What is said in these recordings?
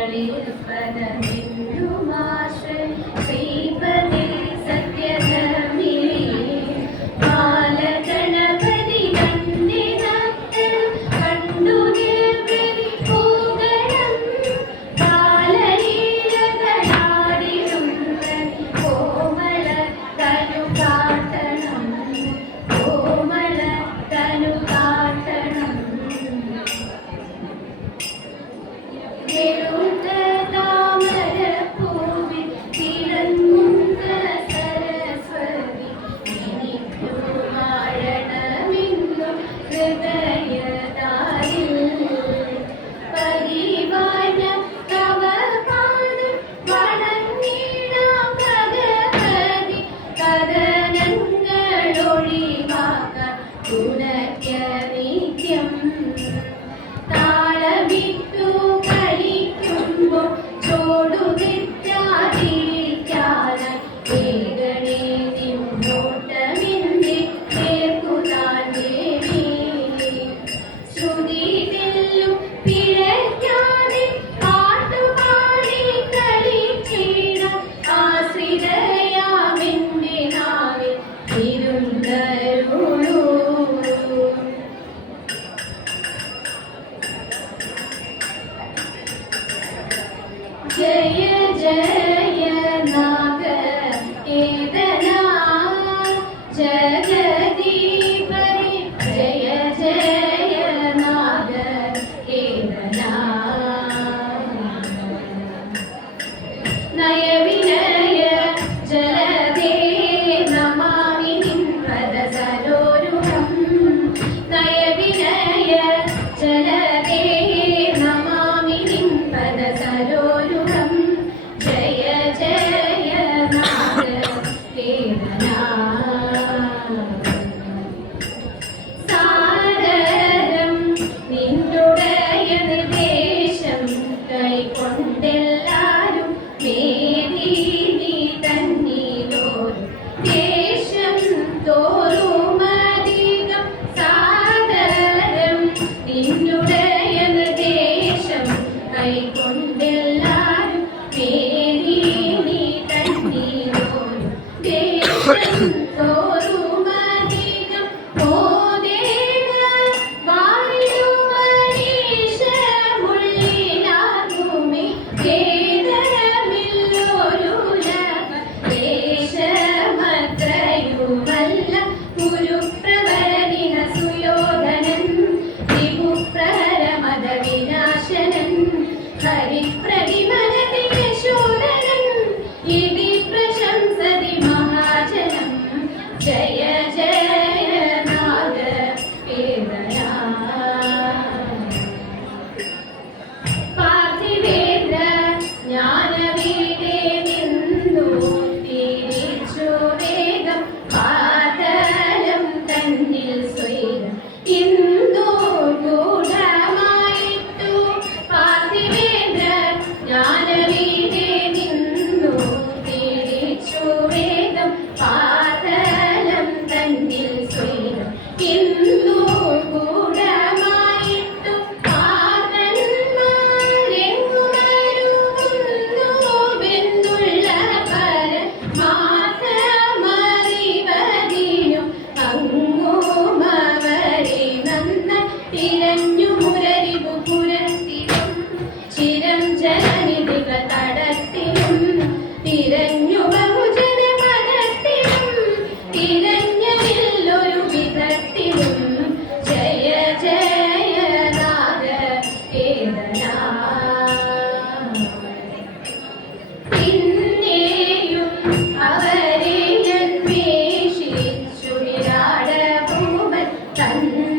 കളിൽ പനമിടുമാശ്രയ തുടർക്ക से ये जय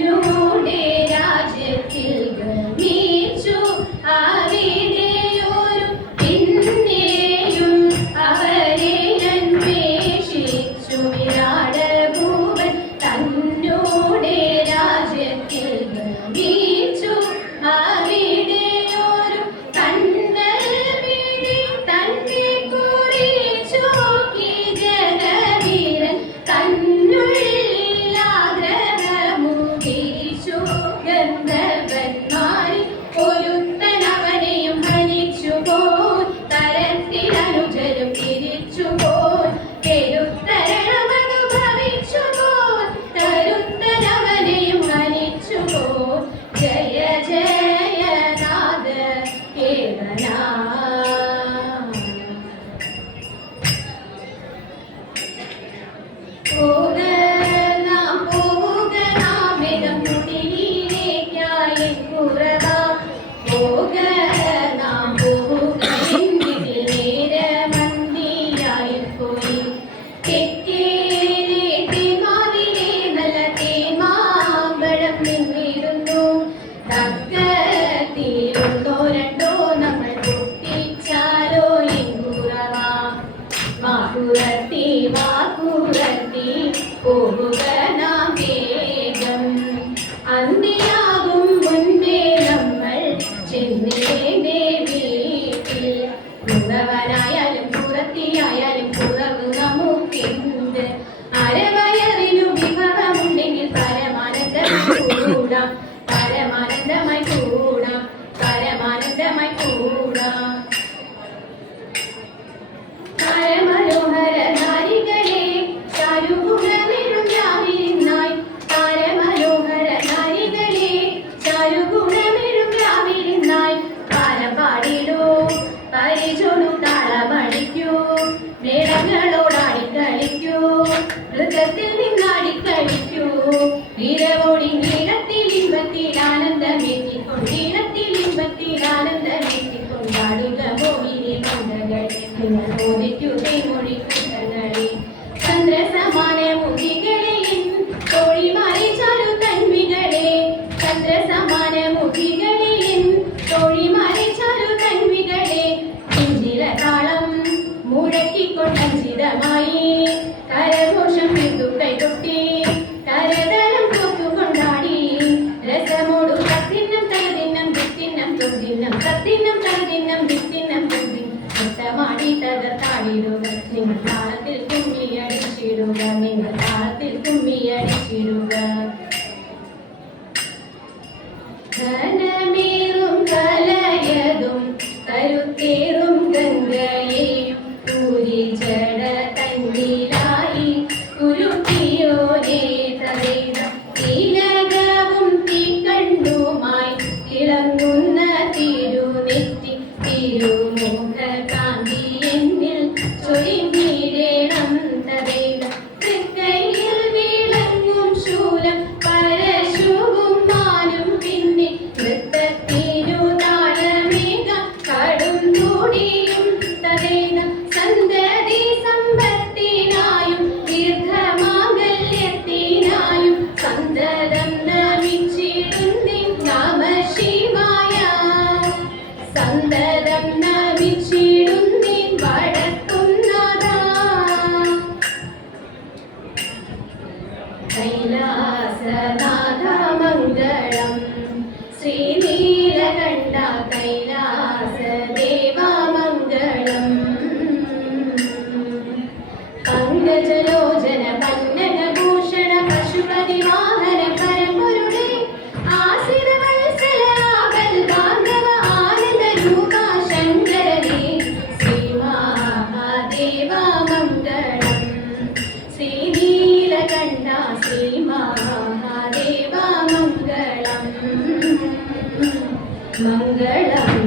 തന്നൂടെ രാജ്യത്തിൽ പരമാനന്ദമായി കൂടാം പരമാനന്ദമായി കൂടാം പരമ കരഘോഷം கண்ணவிச்சி ശ്രീ മഹാദേവ മംഗളം. മംഗളം